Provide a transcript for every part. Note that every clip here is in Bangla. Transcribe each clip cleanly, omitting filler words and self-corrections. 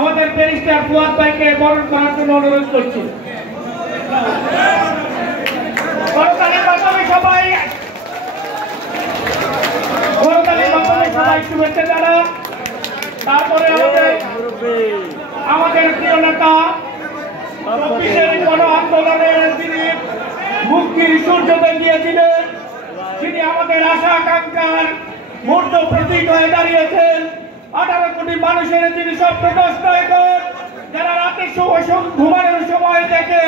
আমাদের ব্যারিস্টার ফুয়াদ ভাইকে বরণ করার জন্য অনুরোধ করছি। সবাই শুভেচ্ছা জানান। তারপরে আমাদের প্রিয় নেতা গণ আন্দোলনের যিনি মুক্তির সূর্যোদয় দিয়েছিলেন, যিনি আমাদের আশা আকাঙ্ক্ষার মূর্ত প্রতীক হয়ে দাঁড়িয়েছেন, 18 কোটি মানুষের যিনি স্বপ্নগ্রস্ত এখন, যারা রাতের সময় ঘুমানোর সময় থেকে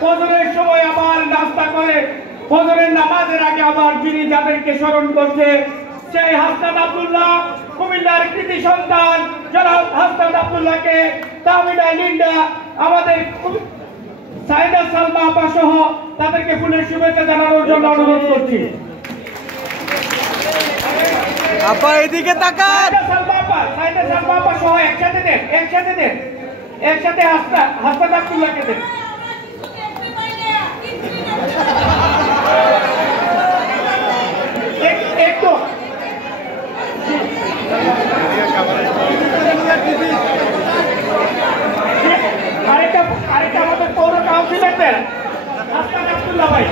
ফজরের সময় আবার নাস্তা করে ফজরের নামাজের আগে আবার যিনি যাদেরকে স্মরণ করছে, সেই হাসনাত আব্দুল্লাহ, কুমিল্লার কৃতি সন্তান জনাব হাসনাত আব্দুল্লাহকে তামিনা লিন্ডা, আমাদের সাইদা সালমা আপা সহ তাদেরকে ফুলের শুভেচ্ছা জানানোর জন্য অনুরোধ করছি। আপা এদিকে তাকান। সাইদা সালমা আপা সহ একসাথে দেন, একসাথে হাসনাত আব্দুল্লাহকে দেন। একটু আরেকটা আমাদের পৌর কাউন্সিলর হাসনাত আব্দুল্লাহ ভাই,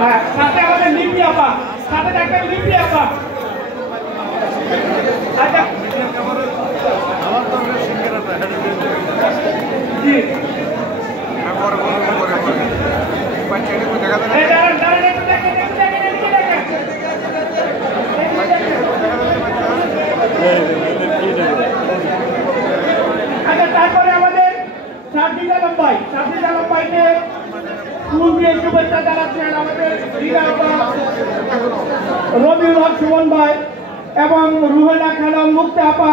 হ্যাঁ, সাথে আমাদের লিপি আপা, সাথে দেখবেন লিপি আপা। আচ্ছা জি তারপরে আমাদের সার্জিদ আলম ভাইকে ফুল দিয়ে শুভেচ্ছা জানাচ্ছেন আমাদের রবিউল হক সুমন ভাই এবং রুহেনা খানম মুক্তা আপা,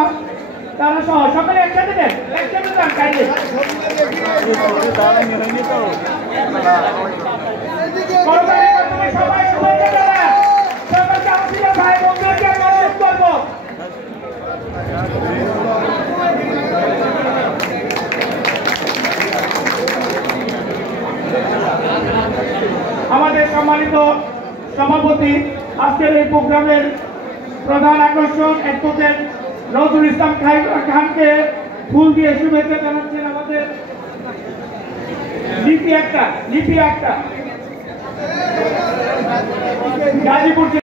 তারা সহ সকলে একসাথে দেন, সবাই শুভেচ্ছা জানান। সকলকে আমাদের ভাই বন্ধুদেরকে অনুরোধ করবো আমাদের সম্মানিত সভাপতি আজকের এই প্রোগ্রামের প্রধান আকর্ষণ অ্যাডভোকেট নজরুল ইসলাম খানকে ফুল দিয়ে শুভেচ্ছা জানাচ্ছেন আমাদের লিপি একটা গাজীপুর।